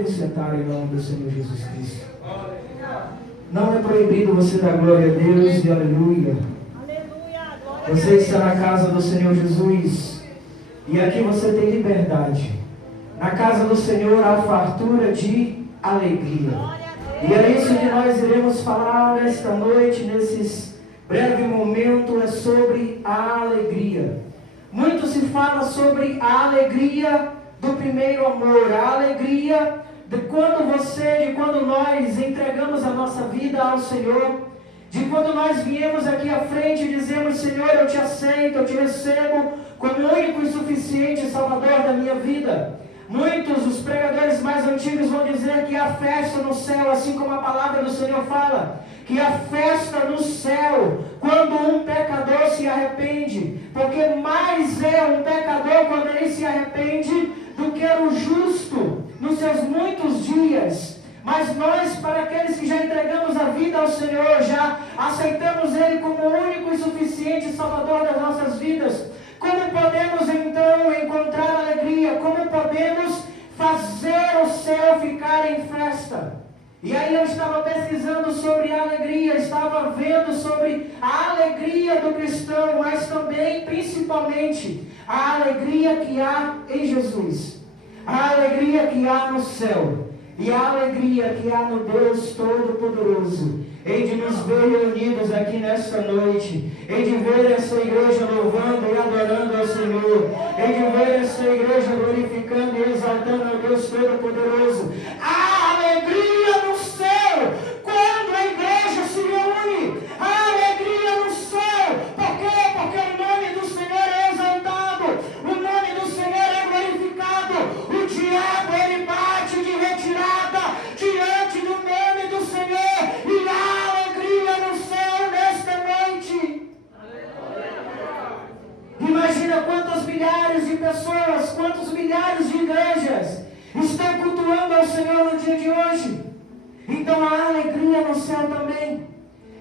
devo sentar em nome do Senhor Jesus Cristo. Não é proibido você dar glória a Deus e aleluia. Você está na casa do Senhor Jesus e aqui você tem liberdade. Na casa do Senhor há fartura de alegria. E é isso que nós iremos falar esta noite, nesses breve momento, é sobre a alegria. Muito se fala sobre a alegria do primeiro amor, a alegria de quando nós entregamos a nossa vida ao Senhor, de quando nós viemos aqui à frente e dizemos: Senhor, eu te aceito, eu te recebo como o único e suficiente Salvador da minha vida. Muitos, os pregadores mais antigos, vão dizer que há festa no céu, assim como a palavra do Senhor fala, que há festa no céu quando um pecador se arrepende, porque mais é um pecador quando ele se arrepende do que o justo nos seus muitos dias. Mas nós, para aqueles que já entregamos a vida ao Senhor, já aceitamos Ele como o único e suficiente Salvador das nossas vidas, como podemos então encontrar alegria? Como podemos fazer o céu ficar em festa? E aí eu estava pesquisando sobre a alegria, estava vendo sobre a alegria do cristão, mas também, principalmente, a alegria que há em Jesus, a alegria que há no céu, e a alegria que há no Deus Todo-Poderoso, em de nos ver reunidos aqui nesta noite, em de ver essa igreja louvando e adorando ao Senhor, em de ver essa igreja glorificando e exaltando ao Deus Todo-Poderoso. Há alegria no céu quando a igreja se reúne, há alegria no céu. Por quê? Porque o nome do Senhor é exaltado, o nome do Senhor é glorificado. O diabo, ele bate de retirada diante do nome do Senhor, e há alegria no céu nesta noite. Imagina quantas milhares de pessoas, quantos milhares de igrejas estão cultuando ao Senhor no dia de hoje. Então há alegria no céu também.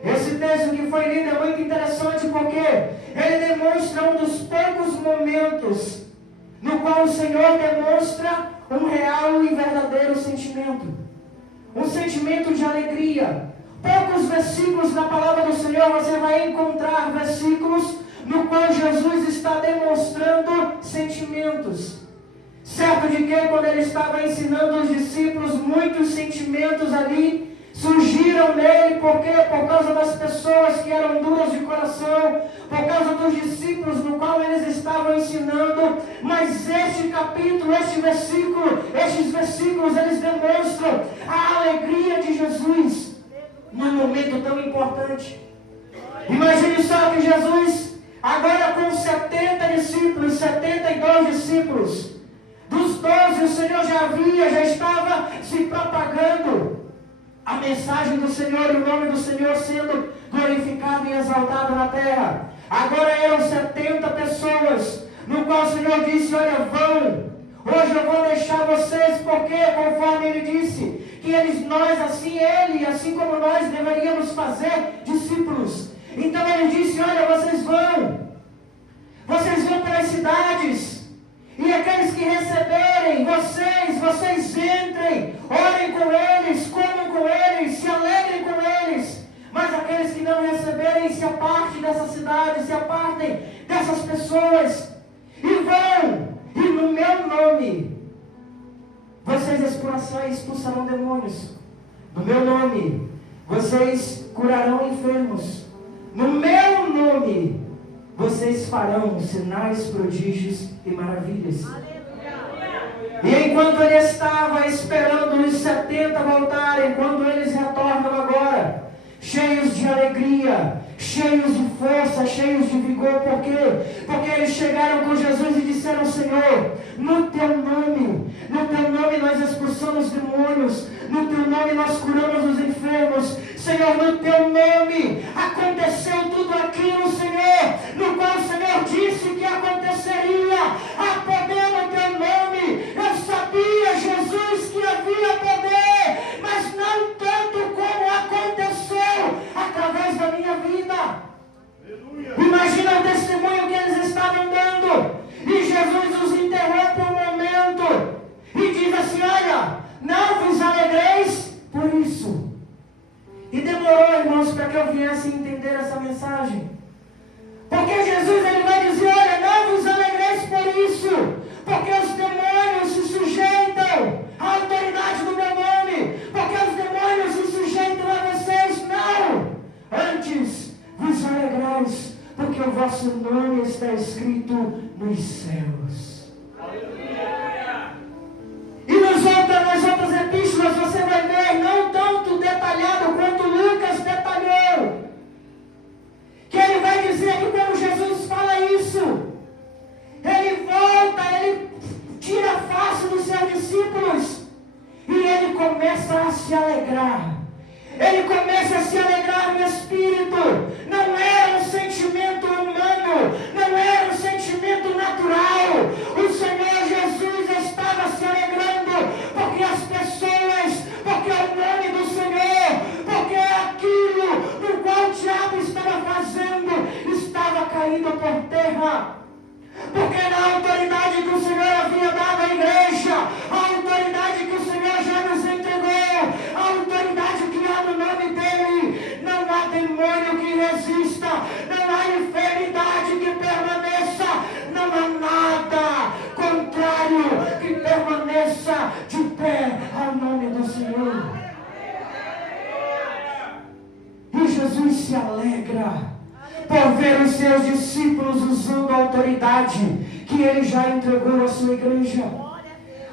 Esse texto que foi lido é muito interessante, porque ele demonstra um dos poucos momentos no qual o Senhor demonstra um real e verdadeiro sentimento, um sentimento de alegria. Poucos versículos na palavra do Senhor você vai encontrar versículos no qual Jesus está demonstrando sentimentos. Certo de que quando ele estava ensinando os discípulos, muitos sentimentos ali surgiram nele. Por quê? Por causa das pessoas que eram duras de coração, por causa dos discípulos no qual eles estavam ensinando. Mas este capítulo, estes versículos, eles demonstram a alegria de Jesus num momento tão importante. Imagine só que Jesus, agora com 70 discípulos, 72 discípulos, dos 12 o Senhor já estava se propagando a mensagem do Senhor e o nome do Senhor sendo glorificado e exaltado na terra. Agora eram 70 pessoas, no qual o Senhor disse: olha, vão, hoje eu vou deixar vocês, porque conforme Ele disse, que nós, assim como nós deveríamos fazer discípulos. Então Ele disse: olha, vocês vão pelas cidades, e aqueles que receberem vocês entrem, orem com eles, comam com eles, se alegrem com eles. Mas aqueles que não receberem, se apartem dessa cidade, se apartem dessas pessoas, e vão, e no meu nome vocês expulsarão demônios, no meu nome vocês curarão enfermos, no meu nome vocês farão sinais, prodígios e maravilhas. E enquanto ele estava esperando os 70 voltarem, quando eles retornam agora, cheios de alegria, cheios de força, cheios de vigor. Por quê? Porque eles chegaram com Jesus e disseram: Senhor, no teu nome nós expulsamos demônios, no teu nome nós curamos os enfermos. Senhor, no teu nome aconteceu tudo aquilo, Senhor, no qual o Senhor disse que aconteceria. Há poder no teu nome. Eu sabia, Jesus, que havia poder, mas não tanto como aconteceu através da minha vida. Imagina o testemunho que eles estavam dando, e Jesus os interrompe um momento e diz assim: olha, não isso. E demorou, irmãos, para que eu viesse entender essa mensagem. Porque Jesus ele vai dizer, olha, não vos alegreis por isso, porque os demônios se sujeitam à autoridade do meu nome, porque os demônios se sujeitam a vocês. Não! Antes vos alegrais, porque o vosso nome está escrito nos céus. E nas outras epístolas você vai ver, não tanto detalhado quanto Lucas detalhou, que ele vai dizer que quando Jesus fala isso, ele volta, ele tira a face dos seus discípulos e ele começa a se alegrar. Ele começa a se alegrar no Espírito. Não era um sentimento humano, não era um sentimento natural. O Senhor Jesus estava se alegrando porque as pessoas, porque o nome do Senhor, porque aquilo no qual o diabo estava fazendo estava caindo por terra. Porque na autoridade que o Senhor havia dado à igreja, a autoridade que o Senhor já nos entregou, a autoridade que há no nome dele, não há demônio que resista, não há enfermidade que permaneça, não há nada contrário que permaneça de pé ao nome do Senhor. E Jesus se alegra por ver os seus discípulos usando a autoridade que ele já entregou à sua igreja.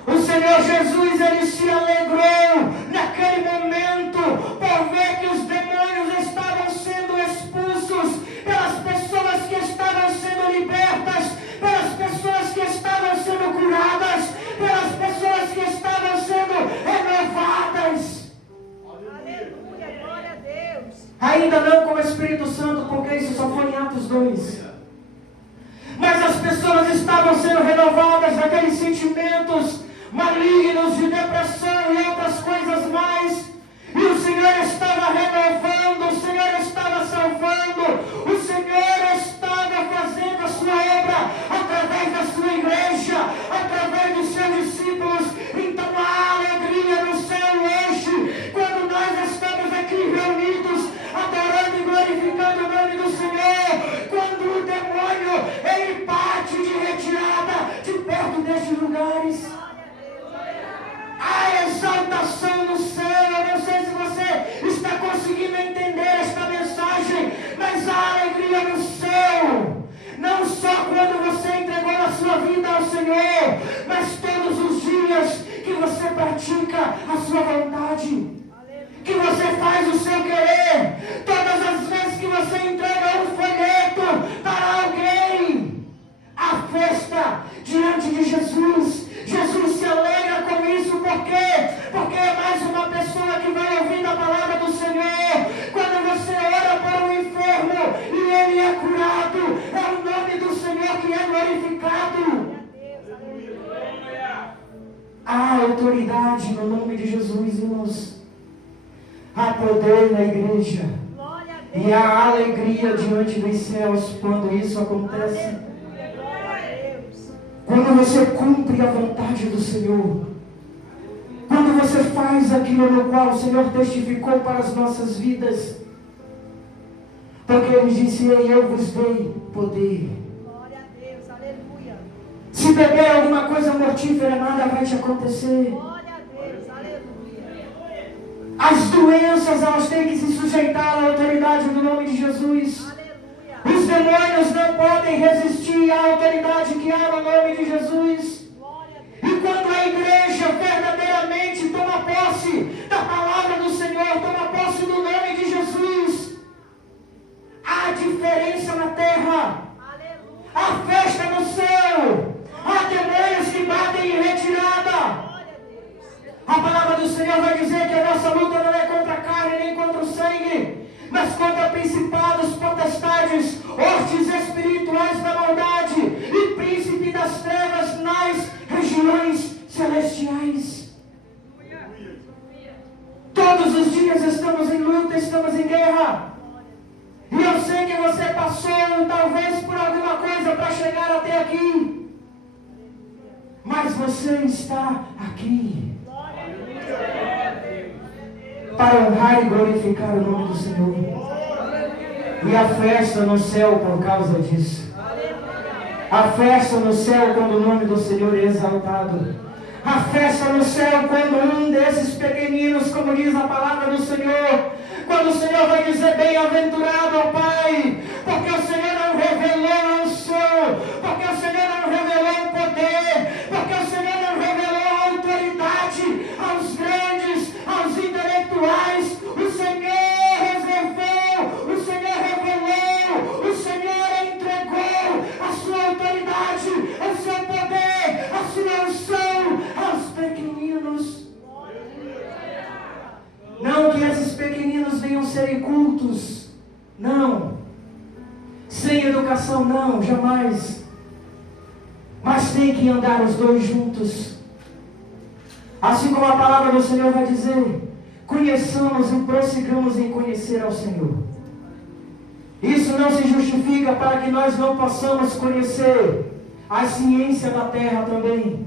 O Senhor Jesus, ele se alegrou naquele momento por ver que os demônios estavam sendo expulsos, pelas pessoas que estavam sendo libertas, pelas pessoas que estavam sendo curadas, pelas pessoas que estavam sendo renovadas. Aleluia, glória a Deus. Ainda não com o Espírito Santo, porque isso só foi em Atos 2. Mas as pessoas estavam sendo renovadas daqueles sentimentos malignos de depressão e outras coisas mais. E o Senhor estava renovando, o Senhor estava salvando, o Senhor estava fazendo a sua obra através da sua igreja, através dos seus discípulos. Então há alegria no céu hoje, quando nós estamos aqui reunidos, adorando e glorificando o nome do Senhor, quando o demônio, ele parte de retirada de perto destes lugares. A exaltação no céu. Eu não sei se você está conseguindo entender esta mensagem, mas a alegria no céu, não só quando você entregou a sua vida ao Senhor, mas todos os dias que você pratica a sua vontade, que você faz o seu querer, todas as vezes que você entrega um folheto para alguém, a festa diante de Jesus. Jesus se alegra com isso, por quê? Porque é mais uma pessoa que vai ouvir a palavra do Senhor. Quando você ora por um enfermo e ele é curado, é o nome do Senhor que é glorificado. Há autoridade no nome de Jesus, irmãos. Há poder na igreja. E há alegria diante dos céus quando isso acontece. Quando você cumpre a vontade do Senhor, quando você faz aquilo no qual o Senhor testificou para as nossas vidas, porque Ele disse, eu vos dei poder. Glória a Deus, aleluia. Se beber alguma coisa mortífera, nada vai te acontecer. Glória a Deus, aleluia. As doenças, elas têm que se sujeitar à autoridade do nome de Jesus. Os demônios não podem resistir à autoridade que há no nome de Jesus. E quando a igreja verdadeiramente toma posse da palavra do Senhor, toma posse do nome de Jesus, há diferença na terra, há festa no céu, há demônios que batem em retirada. A palavra do Senhor vai dizer que a nossa luta não é contra a carne nem contra o sangue, mas contra principados, potestades, hostes espirituais da maldade e príncipe das trevas nas regiões celestiais. Todos os dias estamos em luta, estamos em guerra. E eu sei que você passou talvez por alguma coisa para chegar até aqui, mas você está aqui. para honrar e glorificar o nome do Senhor. E a festa no céu por causa disso. A festa no céu quando o nome do Senhor é exaltado. A festa no céu quando um desses pequeninos, como diz a palavra do Senhor, quando o Senhor vai dizer: bem-aventurado, ó Pai, porque o Senhor não revelou a unção, porque o Senhor não revelou o poder, porque o Senhor não revelou a autoridade aos grandes, aos intelectuais. O Senhor reservou, o Senhor revelou, o Senhor entregou a sua autoridade, o seu poder, a sua unção aos pequeninos. Não que esses pequeninos venham serem cultos, não. Sem educação, não, jamais. Mas tem que andar os dois juntos. Assim como a palavra do Senhor vai dizer: conheçamos e prossigamos em conhecer ao Senhor. Isso não se justifica para que nós não possamos conhecer a ciência da terra também.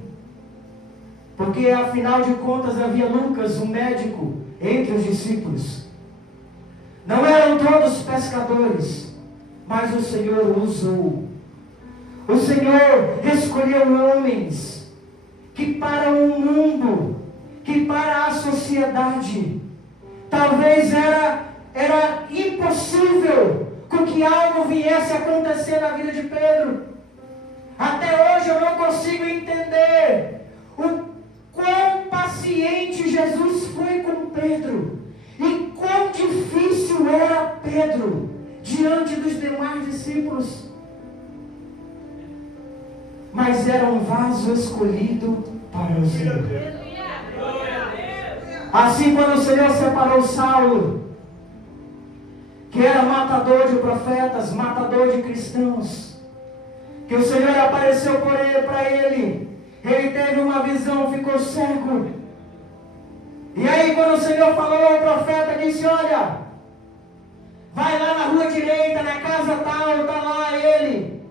Porque afinal de contas havia Lucas, um médico, entre os discípulos. Não eram todos pescadores, mas o Senhor usou. O Senhor escolheu homens que para o mundo, que para a sociedade, talvez era impossível com que algo viesse a acontecer na vida de Pedro. Até hoje eu não consigo entender o quão paciente Jesus foi com Pedro e quão difícil era Pedro diante dos demais discípulos. Mas era um vaso escolhido para o Senhor. Assim, quando o Senhor separou Saulo, que era matador de profetas, matador de cristãos, que o Senhor apareceu para ele teve uma visão, ficou cego. E aí quando o Senhor falou ao profeta, disse: olha, vai lá na rua direita, na casa tal, está lá ele,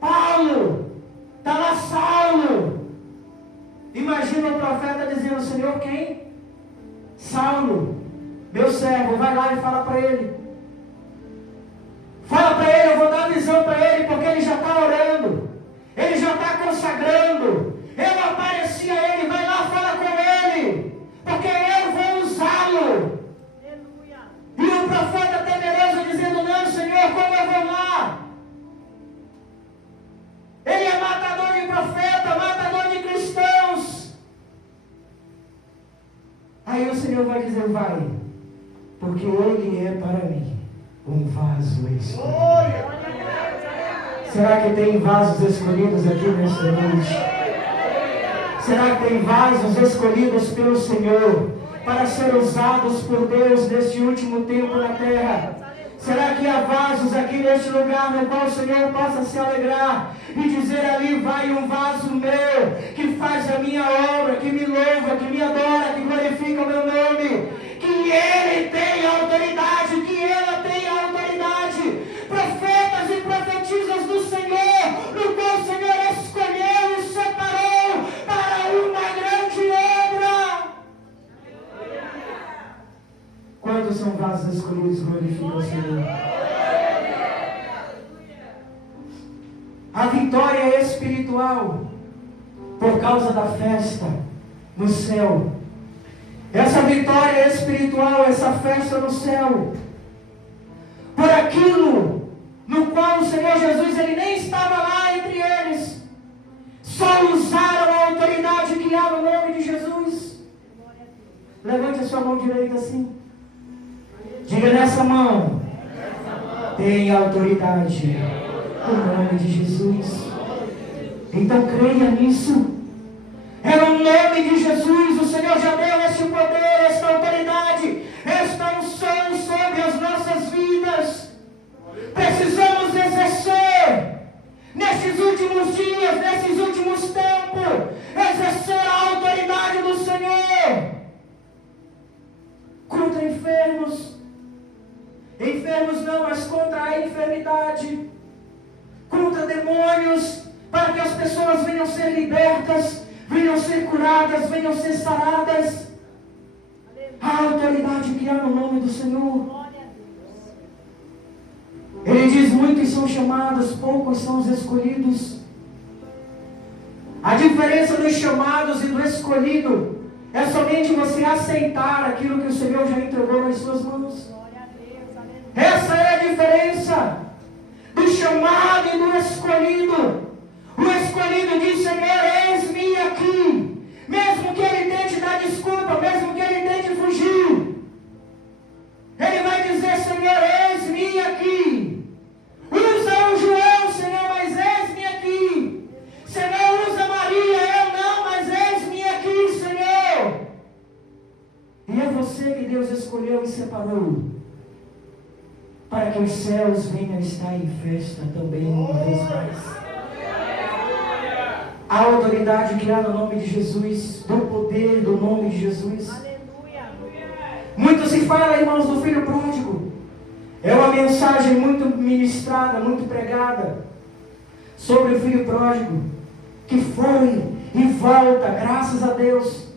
Paulo, está lá Saulo. Imagina o profeta dizendo: Senhor, quem? Saulo, meu servo. Vai lá e fala para ele. Fala para ele, eu vou dar visão para ele, porque ele já está orando, ele já está consagrando. Eu apareci a ele, vai lá, fala com ele, porque eu vou usá-lo. E o profeta temeroso dizendo: não, Senhor, como eu vou lá? Ele é matador de profeta, matador de cristãos. Aí o Senhor vai dizer: vai, porque ele é para mim um vaso escolhido. Será que tem vasos escolhidos aqui nesta noite? Será que tem vasos escolhidos pelo Senhor para ser usados por Deus neste último tempo na terra? Será que há vasos aqui neste lugar no qual o Senhor possa se alegrar e dizer: ali vai um vaso meu, que faz a minha obra, que me louva, que me adora, que glorifica o meu nome, que ele tem autoridade, que ela tem autoridade, profetas e profetisas do Senhor, no qual o Senhor escolheu e separou para uma grande obra. Quantos são vasos escolhidos? Glorificam o Senhor. A vitória espiritual por causa da festa no céu. Essa vitória espiritual, essa festa no céu, por aquilo no qual o Senhor Jesus, ele nem estava lá entre eles, só usaram a autoridade que há no nome de Jesus. Levante a sua mão direita assim. Diga: nessa mão tem autoridade no nome de Jesus. Então creia nisso. É no nome de Jesus. O Senhor já deu este poder, esta autoridade, esta unção sobre as nossas vidas. Precisamos exercer nestes últimos dias, nesses últimos tempos, exercer a autoridade do Senhor contra enfermos. Enfermos não, mas contra a enfermidade, contra demônios, para que as pessoas venham ser libertas, venham ser curadas, venham ser saradas. A autoridade Senhor. Glória a Deus. Ele diz: muitos são chamados, poucos são os escolhidos. A diferença dos chamados e do escolhido é somente você aceitar aquilo que o Senhor já entregou nas suas mãos. Glória a Deus. Aleluia. Essa é a diferença do chamado e do escolhido. O escolhido diz: Senhor, eis-me aqui. Mesmo que ele tente dar desculpa, mesmo que ele tente fugir, ele vai dizer: Senhor, eis-me aqui. Usa o João, Senhor, mas eis-me aqui. Senhor, usa Maria, eu não, mas eis-me aqui, Senhor. E é você que Deus escolheu e separou para que os céus venham estar em festa também uma vez mais. A autoridade que há no nome de Jesus, do poder do nome de Jesus. Aleluia. Muito se fala, irmãos, do filho pródigo. É uma mensagem muito ministrada, muito pregada sobre o filho pródigo, que foi e volta, graças a Deus.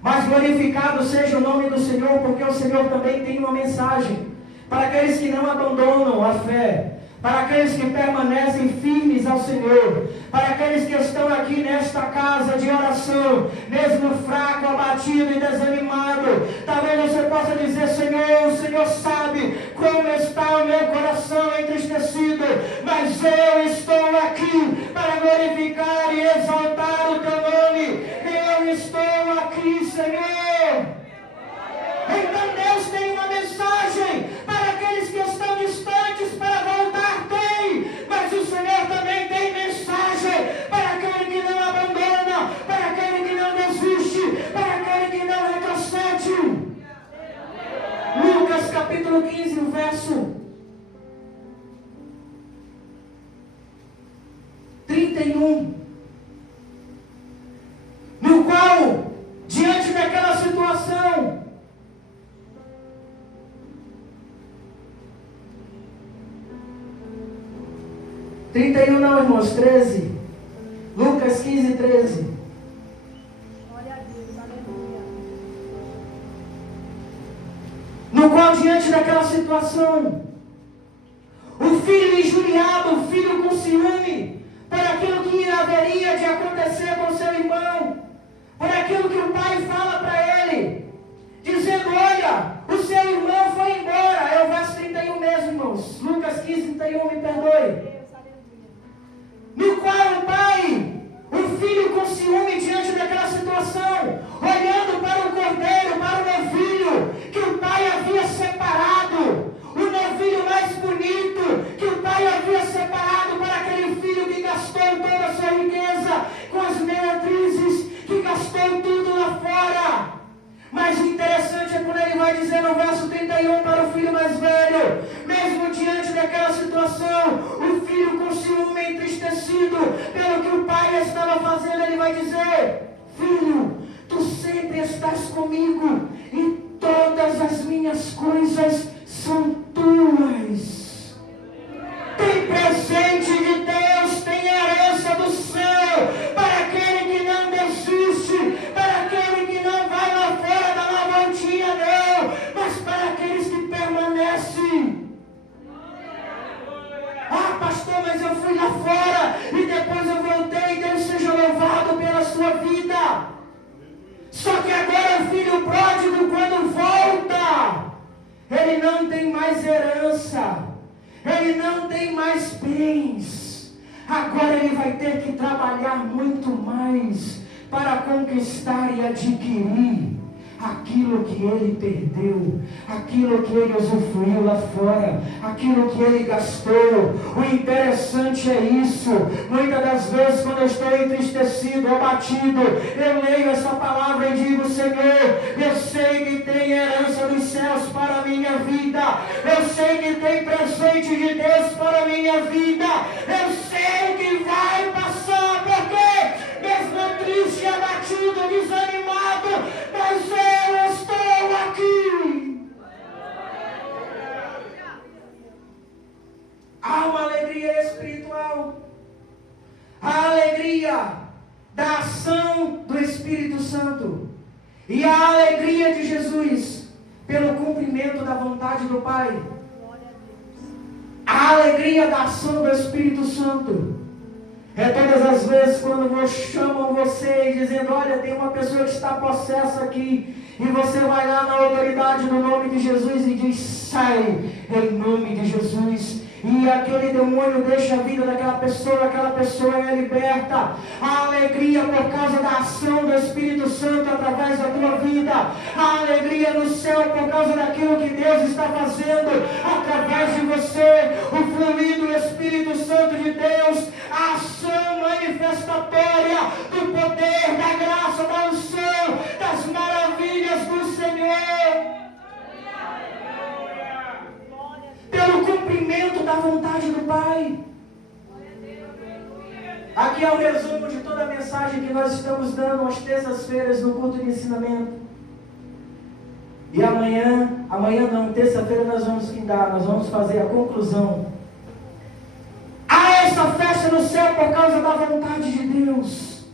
Mas glorificado seja o nome do Senhor, porque o Senhor também tem uma mensagem para aqueles que não abandonam a fé, para aqueles que permanecem firmes ao Senhor, para aqueles que estão aqui nesta casa de oração, mesmo fraco, abatido e desanimado. Talvez você possa dizer: Senhor, o Senhor sabe como está o meu coração entristecido, mas eu estou aqui para glorificar e exaltar o teu nome. Eu estou aqui, Senhor. Então Deus tem uma mensagem para aqueles que estão distantes para voltar, tem. Mas o Senhor também tem mensagem para aquele que não abandona, para aquele que não desiste, para aquele que não retrocede. Lucas capítulo 15, o verso 31. No qual, diante daquela situação, 31 não, irmãos, 13. Lucas 15, 13. Glória a Deus. Aleluia. No qual, diante daquela situação, o filho injuriado, o filho com ciúme, por aquilo que haveria de acontecer com seu irmão, por aquilo que o pai fala para ele, dizendo: olha, o seu irmão foi embora. É o verso 31 mesmo, irmãos. Lucas 15, 31, me perdoe. No qual o pai, o filho com ciúme diante daquela situação, olhando para o cordeiro, para o novilho, que o pai havia separado, o novilho mais bonito, que o pai havia separado para aquele filho que gastou toda a sua riqueza com as meretrizes, que gastou tudo lá fora. Mas o interessante é quando ele vai dizer no verso 31 para o filho mais velho, mesmo diante daquela situação, o filho com ciúme entristecido pelo que o pai estava fazendo, ele vai dizer: filho, tu sempre estás comigo e todas as minhas coisas são tuas. Tem presente de Deus, tem herança do céu para aquele que não desiste, para aquele que não vai lá fora dar uma voltinha, não, mas para aqueles que permanecem. Ah, pastor, mas eu fui lá fora e depois eu voltei. Deus seja louvado pela sua vida. Só que agora o filho pródigo, quando volta, ele não tem mais herança, ele não tem mais bens. Agora ele vai ter que trabalhar muito mais para conquistar e adquirir aquilo que ele perdeu, aquilo que ele usufruiu lá fora, aquilo que ele gastou. O interessante é isso. Muitas das vezes, quando eu estou entristecido, abatido, eu leio essa palavra e digo: Senhor, eu sei que tem herança dos céus para a minha vida, eu sei que tem presente de Deus para a minha vida, eu sei que vai passar, porque mesmo triste, abatido, desanimado, mas eu estou aqui. Há uma alegria espiritual, a alegria da ação do Espírito Santo e a alegria de Jesus pelo cumprimento da vontade do Pai. Glória a Deus. A alegria da ação do Espírito Santo é todas as vezes quando chamam você dizendo: olha, tem uma pessoa que está possessa aqui, e você vai lá na autoridade no nome de Jesus e diz: sai em nome de Jesus. E aquele demônio deixa a vida daquela pessoa, aquela pessoa é liberta. A alegria por causa da ação do Espírito Santo através da tua vida. A alegria no céu por causa daquilo que Deus está fazendo através de você. O fluir do Espírito Santo de Deus, a ação manifestatória do poder, da graça, da unção, das maravilhas do Senhor. Pelo cumprimento da vontade do Pai. Aqui é o resumo de toda a mensagem que nós estamos dando às terças-feiras no culto de ensinamento. E amanhã não, terça-feira nós vamos findar, nós vamos fazer a conclusão. Há essa festa no céu por causa da vontade de Deus.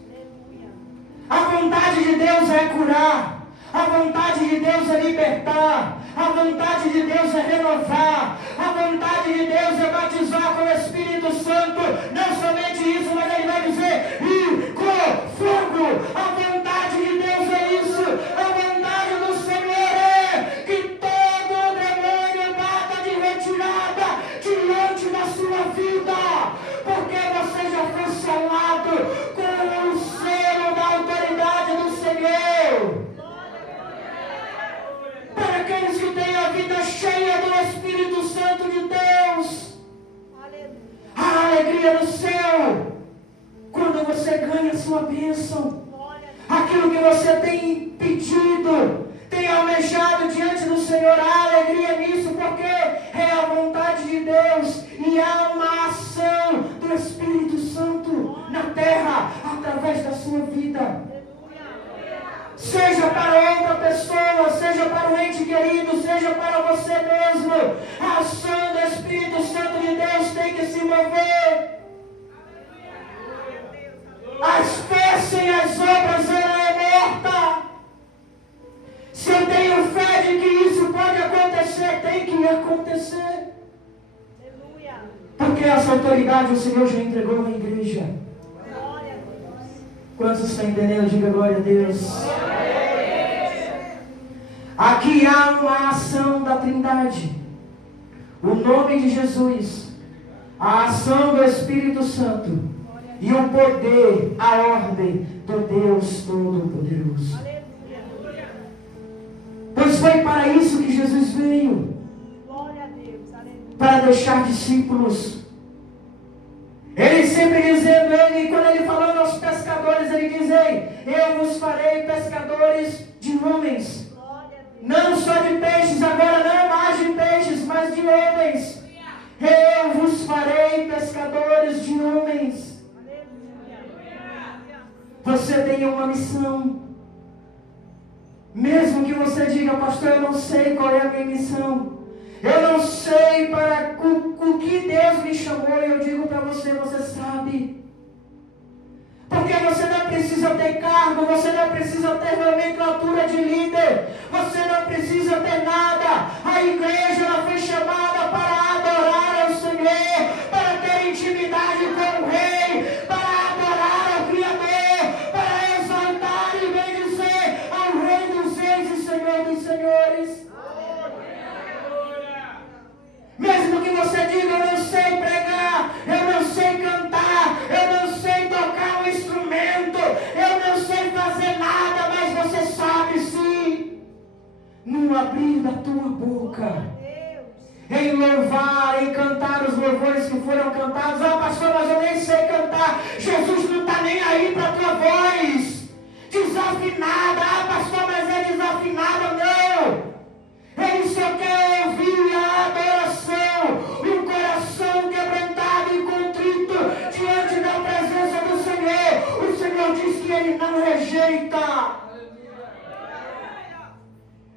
A vontade de Deus é curar. A vontade de Deus é libertar. A vontade de Deus é renovar. A vontade de Deus é batizar com o Espírito Santo. Não somente isso, mas ele vai dizer: e com fogo. A vontade de Deus é isso. A vontade do Senhor é que todo demônio bata de retirada diante da sua vida. Porque você já foi selado com o selo da autoridade do Senhor. Para aqueles que têm a vida cheia do Espírito Santo de Deus. Aleluia. A alegria no céu, quando você ganha a sua bênção. Aquilo que você tem pedido, tem almejado diante do Senhor, há alegria nisso, porque é a vontade de Deus. E há uma ação do Espírito Santo na terra, através da sua vida. Seja para outra pessoa, seja para o ente querido, seja para você mesmo. A ação do Espírito Santo de Deus tem que se mover. As fé sem as obras, ela é morta. Se eu tenho fé de que isso pode acontecer, tem que acontecer. Porque essa autoridade o Senhor já entregou na igreja. Quantos estão entendendo? Diga glória a Deus. Aqui há uma ação da Trindade. O nome de Jesus, a ação do Espírito Santo e o poder, a ordem do Deus Todo-Poderoso. Pois foi para isso que Jesus veio. Para deixar discípulos. Ele sempre dizendo, quando ele falou aos pescadores, ele diz: ei, eu vos farei pescadores de homens. Não só de peixes, agora não mais de peixes, mas de homens. Eu vos farei pescadores de homens. Você tem uma missão. Mesmo que você diga: pastor, eu não sei qual é a minha missão. Eu não sei para o que Deus me chamou. Eu digo para você, você sabe. Porque você não precisa ter cargo, você não precisa ter nomenclatura de líder, você não precisa ter nada. A igreja ela foi chamada para adorar ao Senhor, para ter intimidade com o Rei, para adorar ao Criador, para exaltar e bendizer ao Rei dos Reis e Senhor dos Senhores. Mesmo que você diga: eu não sei pregar, eu não sei cantar, eu não sei tocar um instrumento, eu não sei fazer nada, mas você sabe sim, no abrir da tua boca, em louvar, em cantar os louvores que foram cantados. Ah, pastor, mas eu nem sei cantar. Jesus não está nem aí para a tua voz desafinada. Ah, pastor, mas é desafinada. Não. Ele só quer ouvir a adoração, um coração quebrantado e contrito diante da presença do Senhor. O Senhor diz que Ele não rejeita.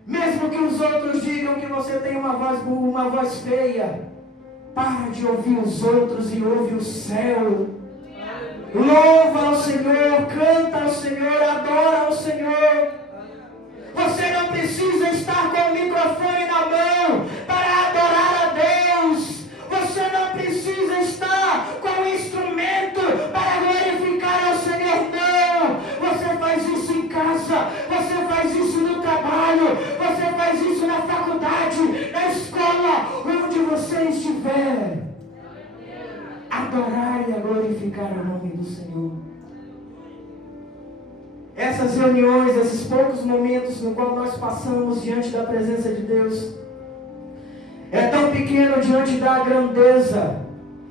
Mesmo que os outros digam que você tem uma voz feia, para de ouvir os outros e ouve o céu. Louva ao Senhor, canta ao Senhor, adora ao Senhor. Você não precisa estar com o microfone glorificar o nome do Senhor. Essas reuniões, esses poucos momentos no qual nós passamos diante da presença de Deus, é tão pequeno diante da grandeza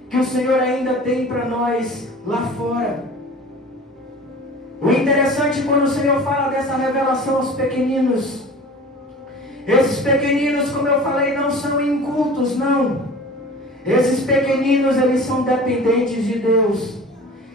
que o Senhor ainda tem para nós lá fora. O interessante quando o Senhor fala dessa revelação aos pequeninos, esses pequeninos, como eu falei, não são incultos, não. Esses pequeninos, eles são dependentes de Deus.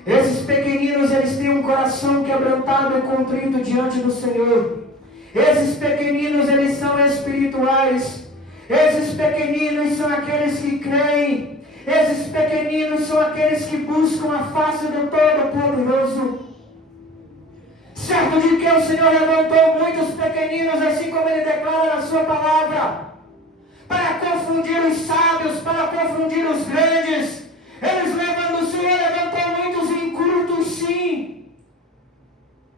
Esses pequeninos, eles têm um coração quebrantado e contrito diante do Senhor. Esses pequeninos, eles são espirituais. Esses pequeninos são aqueles que creem. Esses pequeninos são aqueles que buscam a face do Todo-Poderoso. Certo de que o Senhor levantou muitos pequeninos, assim como Ele declara na sua palavra, para confundir os sábios, para confundir os grandes. O Senhor levantou muitos incultos, sim.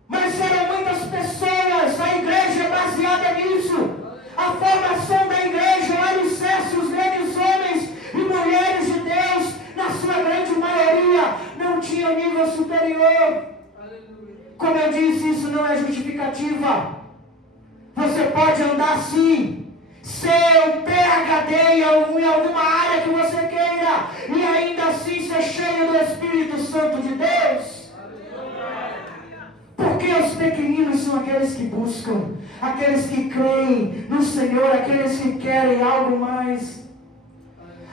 Mas eram muitas pessoas, a igreja é baseada nisso. A formação da igreja, o alicerce, os grandes homens e mulheres de Deus, na sua grande maioria, não tinham nível superior. Como eu disse, isso não é justificativa. Você pode andar sim, ser um PhD em alguma área que você queira, e ainda assim ser cheio do Espírito Santo de Deus. Porque os pequeninos são aqueles que buscam, aqueles que creem no Senhor, aqueles que querem algo mais.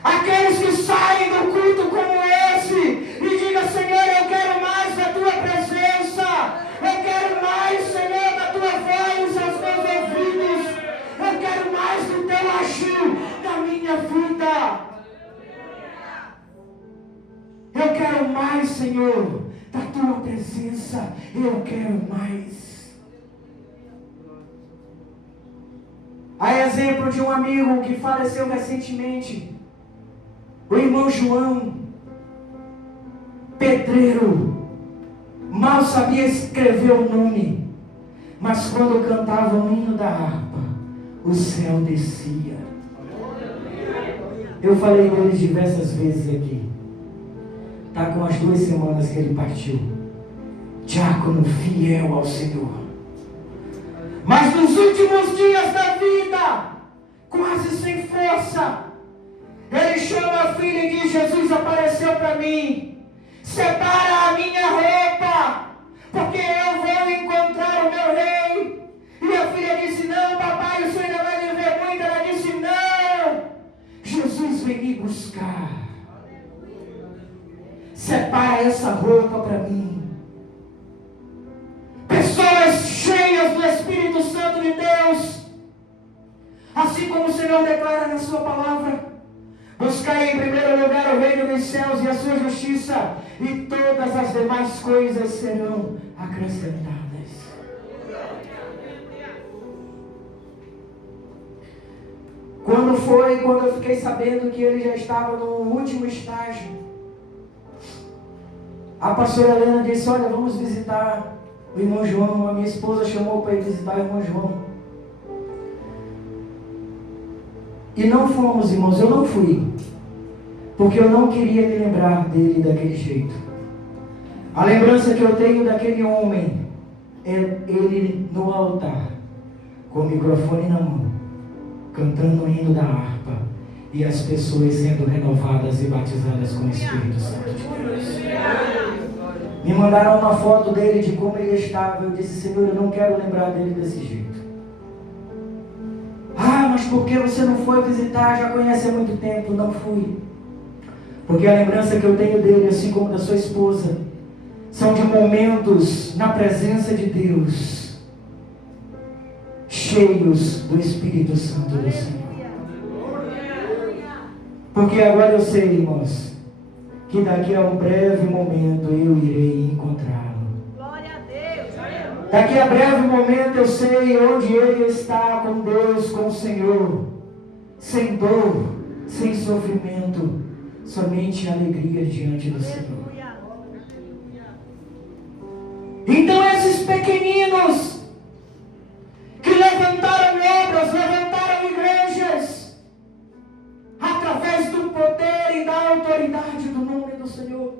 Aqueles que saem do culto como esse e digam: Senhor, eu quero mais da Tua presença. Eu quero mais, Senhor, da Tua voz aos meus ouvidos. Eu quero mais do Teu agir na minha vida. Eu quero mais, Senhor, da Tua presença. Eu quero mais. Há exemplo de um amigo que faleceu recentemente, o irmão João, pedreiro, mal sabia escrever o nome, mas quando cantava o hino da harpa, o céu descia. Eu falei dele diversas vezes aqui. Está com as 2 semanas que ele partiu. Diácono fiel ao Senhor. Mas nos últimos dias da vida, quase sem força, ele chama a filha e diz: Jesus apareceu para mim. Separa a minha roupa, porque eu vou encontrar o meu rei. E a filha disse: não, papai, o senhor ainda vai viver muito. Ela disse: não, Jesus vem me buscar. Separa essa roupa para mim. Pessoas cheias do Espírito Santo de Deus, assim como o Senhor declara na sua palavra: buscai em primeiro lugar o reino dos céus e a sua justiça, e todas as demais coisas serão acrescentadas. Quando eu fiquei sabendo que ele já estava no último estágio, a pastora Helena disse: olha, vamos visitar o irmão João. A minha esposa chamou para ir visitar o irmão João. E não fomos, irmãos, eu não fui, porque eu não queria me lembrar dele daquele jeito. A lembrança que eu tenho daquele homem é ele no altar, com o microfone na mão, cantando o hino da harpa, e as pessoas sendo renovadas e batizadas com o Espírito Santo de Deus. Me mandaram uma foto dele de como ele estava. Eu disse: Senhor, eu não quero lembrar dele desse jeito. Ah, mas por que você não foi visitar? Já conhece há muito tempo. Não fui. Porque a lembrança que eu tenho dele, assim como da sua esposa, são de momentos na presença de Deus, cheios do Espírito Santo do Senhor. Porque agora eu sei, irmãos, que daqui a um breve momento eu irei encontrá-lo. Glória a Deus. Daqui a breve momento eu sei onde ele está, com Deus, com o Senhor, sem dor, sem sofrimento, somente alegria diante do Senhor. Então esses pequeninos que levantaram obras, levantaram igrejas, através do poder e da autoridade do nome do Senhor,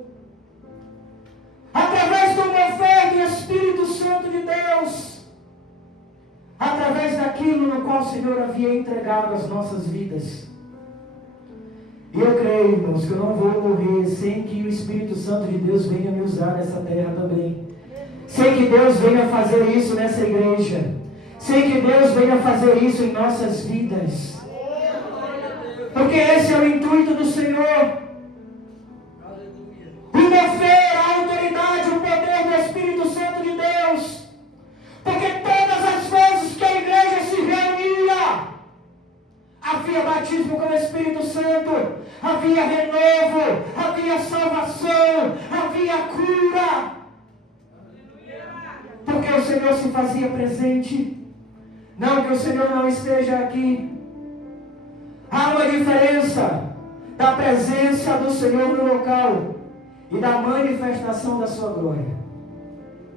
daquilo no qual o Senhor havia entregado as nossas vidas. E eu creio, irmãos, que eu não vou morrer sem que o Espírito Santo de Deus venha me usar nessa terra também. Sem que Deus venha fazer isso nessa igreja. Sem que Deus venha fazer isso em nossas vidas. Porque esse é o intuito do Senhor. Promover a autoridade, o poder do Espírito Santo de Deus. Porque todas as vezes que a igreja se reunia, havia batismo com o Espírito Santo, havia renovo, havia salvação, havia cura. Porque o Senhor se fazia presente. Não que o Senhor não esteja aqui. Há uma diferença da presença do Senhor no local e da manifestação da sua glória,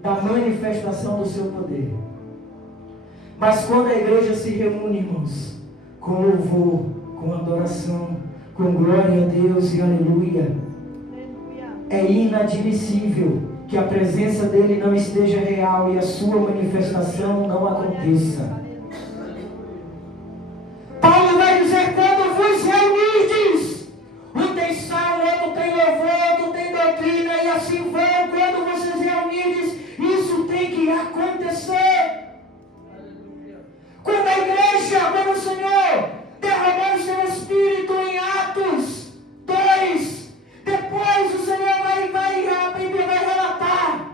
da manifestação do seu poder. Mas quando a igreja se reúne, irmãos, com louvor, com adoração, com glória a Deus e aleluia, é inadmissível que a presença dele não esteja real e a sua manifestação não aconteça. Paulo vai dizer: quando vos reunides, um tem salmo, outro tem louvor, outro tem doutrina, e assim vão. Quando vocês reunides, isso tem que acontecer. Quando a igreja, quando o Senhor derramou o seu Espírito em Atos 2, depois o Senhor a Bíblia vai relatar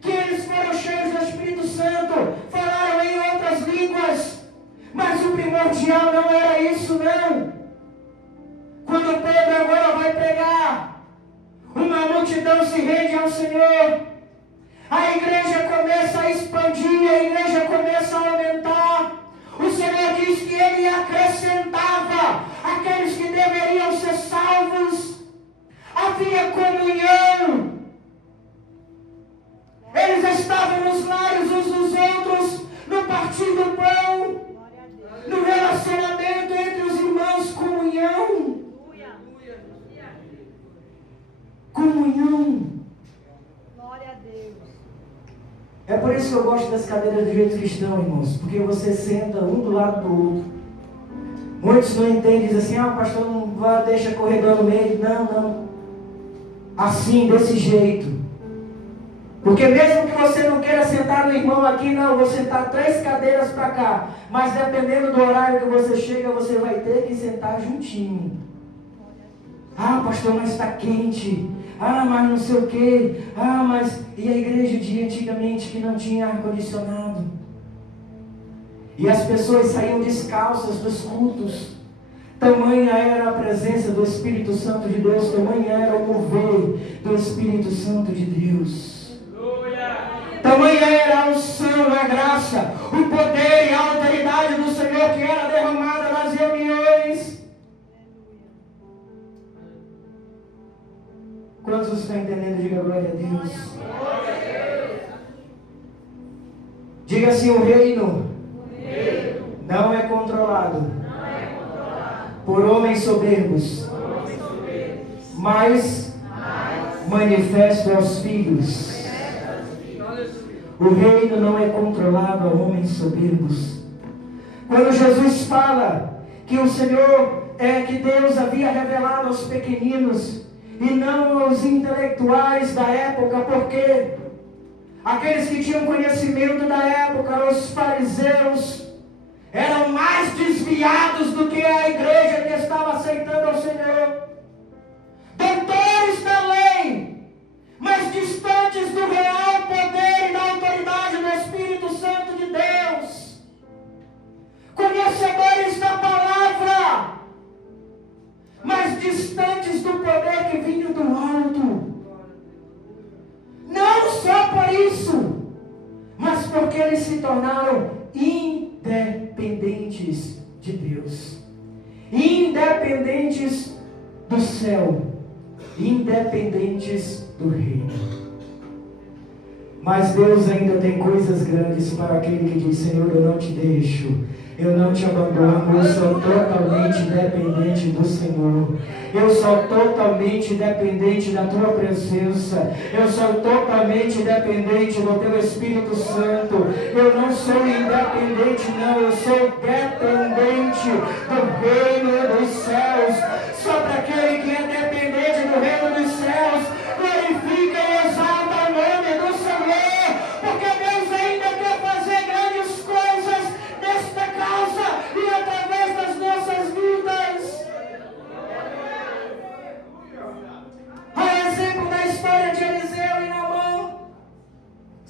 que eles foram cheios do Espírito Santo, falaram em outras línguas, mas o primordial não era isso, não. Quando Pedro agora vai pregar, uma multidão se rende ao Senhor, a igreja começa a expandir, a igreja começa a aumentar. O Senhor diz que Ele acrescentava aqueles que deveriam ser salvos. Havia comunhão. Eles estavam nos lares uns dos outros, no partir do pão, no relacionamento entre os irmãos, comunhão. Comunhão. Glória a Deus. É por isso que eu gosto das cadeiras do jeito cristão, irmãos, porque você senta um do lado do outro. Muitos não entendem, dizem assim: o pastor não vai, deixa corredor no meio. Não. Assim, desse jeito. Porque mesmo que você não queira sentar no irmão aqui, não, vou sentar 3 cadeiras para cá. Mas dependendo do horário que você chega, você vai ter que sentar juntinho. Pastor, mas está quente. Mas não sei o quê. Mas... E a igreja de antigamente que não tinha ar-condicionado. E as pessoas saíam descalças dos cultos. Tamanha era a presença do Espírito Santo de Deus. Tamanha era o mover do Espírito Santo de Deus. Tamanha era a unção, a graça, o poder e a autoridade do Senhor que era derramada nas reuniões. Quantos estão entendendo? Diga glória a Deus. Diga assim: o reino não é controlado por homens soberbos, mas manifesto aos filhos. O reino não é controlado a homens soberbos. Quando Jesus fala que o Senhor que Deus havia revelado aos pequeninos e não aos intelectuais da época, porque aqueles que tinham conhecimento da época, os fariseus, eram mais desviados do que a igreja que estava aceitando ao Senhor. Doutores da lei, mas distantes do real poder e da autoridade do Espírito Santo de Deus. Conhecedores da palavra, mas distantes do poder que vinha do alto. Não só por isso, mas porque eles se tornaram independentes de Deus, independentes do céu, independentes do reino. Mas Deus ainda tem coisas grandes para aquele que diz: Senhor, eu não te deixo, eu não te abandono, eu sou totalmente dependente do Senhor. Eu sou totalmente dependente da Tua presença. Eu sou totalmente dependente do Teu Espírito Santo. Eu não sou independente, não. Eu sou dependente do reino dos céus. Só para aquele que é dependente do reino dos céus, glorifica e exalta o nome do Senhor. Porque Deus ainda quer fazer grandes coisas nesta causa e através das nossas vidas. A exemplo da história de Eliseu e Naamã,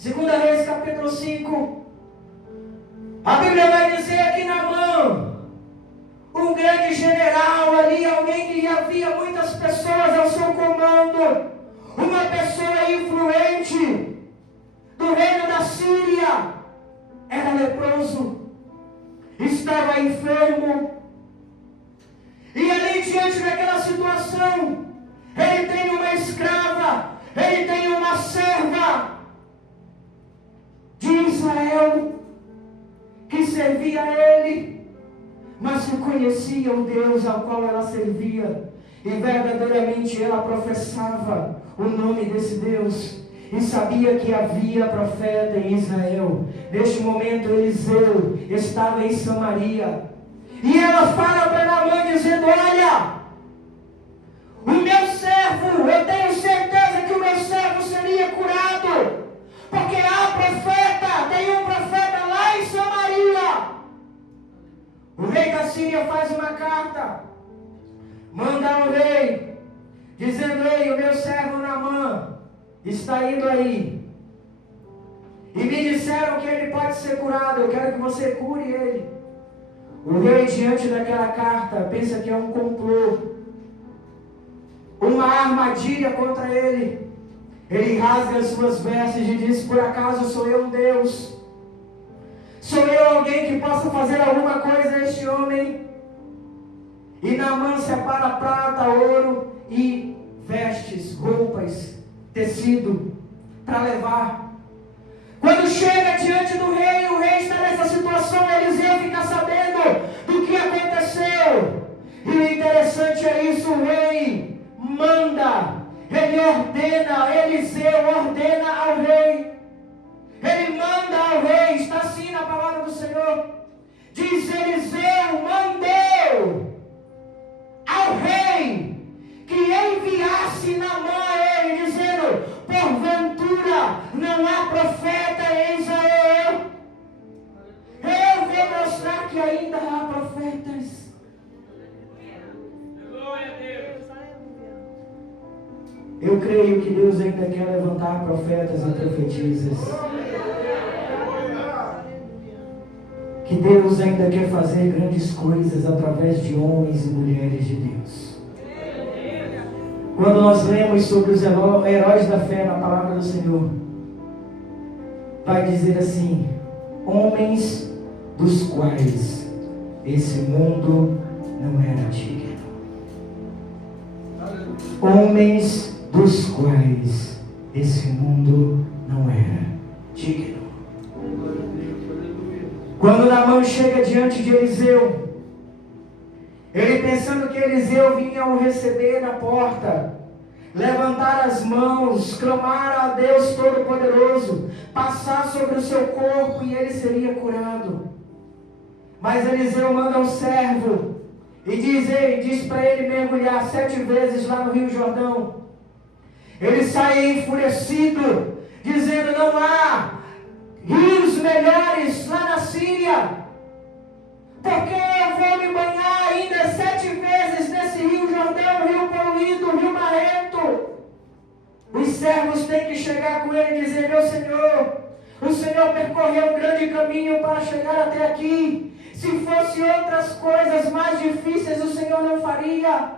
2 Reis capítulo 5, a Bíblia vai dizer que Naamã, um grande general ali, alguém que havia muitas pessoas ao seu comando, uma pessoa influente do reino da Síria, era leproso, estava enfermo, e ali diante daquela situação, ele tem uma escrava, ele tem uma serva de Israel, que servia a ele, mas reconhecia o Deus ao qual ela servia, e verdadeiramente ela professava o nome desse Deus, e sabia que havia profeta em Israel. Neste momento Eliseu estava em Samaria, e ela fala para Naamã dizendo: olha, o meu servo, eu tenho certeza que o meu servo seria curado, porque há profeta, tem um profeta lá em Samaria. O rei da Síria faz uma carta, manda ao rei, dizendo: ei, o meu servo Naamã está indo aí, e me disseram que ele pode ser curado, eu quero que você cure ele. O rei, diante daquela carta, pensa que é um complô, uma armadilha contra ele. Ele rasga as suas vestes e diz: por acaso sou eu um Deus? Sou eu alguém que possa fazer alguma coisa a este homem? E Naamã separa prata, ouro e vestes, roupas, tecido, para levar. Quando chega diante do rei, o rei está nessa situação, Eliseu fica sabendo do que aconteceu. E o interessante é isso, o rei manda, ele ordena, Eliseu ordena ao rei, ele manda ao rei, está assim na palavra do Senhor, diz: Eliseu mandou ao rei que enviasse Naamã a ele, dizendo: porventura não há profeta em Israel? Eu vou mostrar que ainda há profetas. Glória a Deus. Eu creio que Deus ainda quer levantar profetas e profetisas. Que Deus ainda quer fazer grandes coisas através de homens e mulheres de Deus. Quando nós lemos sobre os heróis da fé na palavra do Senhor, vai dizer assim: homens dos quais esse mundo não era digno. Homens dos quais esse mundo não era digno. Quando Naamã chega diante de Eliseu, ele pensando que Eliseu vinha o receber na porta, levantar as mãos, clamar a Deus Todo-Poderoso, passar sobre o seu corpo e ele seria curado. Mas Eliseu manda um servo e diz para ele mergulhar 7 vezes lá no Rio Jordão. Ele sai enfurecido, dizendo: não há rios melhores lá na Síria, porque eu vou me banhar ainda 7 vezes nesse Rio Jordão, rio poluído, rio marrento. Os servos têm que chegar com ele e dizer: meu Senhor, o Senhor percorreu um grande caminho para chegar até aqui. Se fosse outras coisas mais difíceis, o Senhor não faria.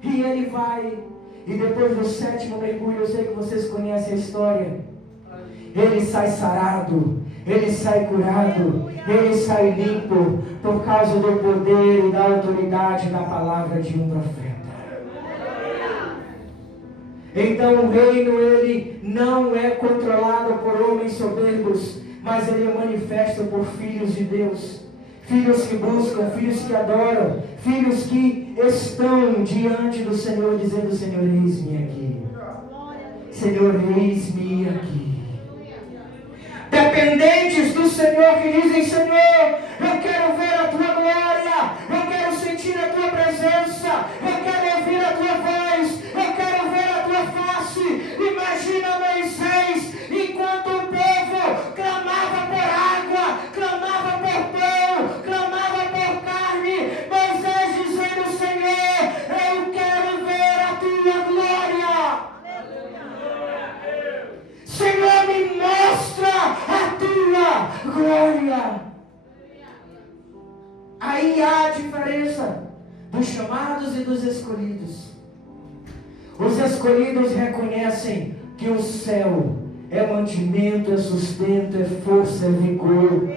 E ele vai, e depois do 7º mergulho, eu sei que vocês conhecem a história, ele sai sarado, ele sai curado, ele sai limpo, por causa do poder e da autoridade da palavra de um profeta. Então o reino, ele não é controlado por homens soberbos, mas ele é manifesto por filhos de Deus. Filhos que buscam, filhos que adoram, filhos que estão diante do Senhor, dizendo: Senhor, eis-me aqui. Senhor, eis-me aqui. Dependentes do Senhor, que dizem: Senhor, eu quero ver a tua glória, eu quero sentir a tua presença, eu quero ouvir a tua voz, eu quero ver a tua face. Imagina Moisés, enquanto o povo clamava por água, clamava por pão, clamava por carne, Moisés dizendo: Senhor, eu quero ver a tua glória. Senhor, me mostra a tua glória. Aí há a diferença dos chamados e dos escolhidos. Os escolhidos reconhecem que o céu é mantimento, é sustento, é força, é vigor.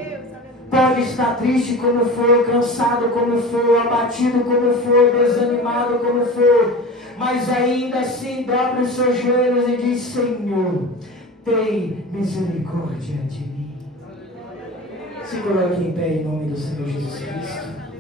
Pode estar triste como for, cansado como for, abatido como for, desanimado como for, mas ainda assim dobra os seus joelhos e diz: Senhor, tem misericórdia de mim. Se coloque em pé em nome do Senhor Jesus Cristo.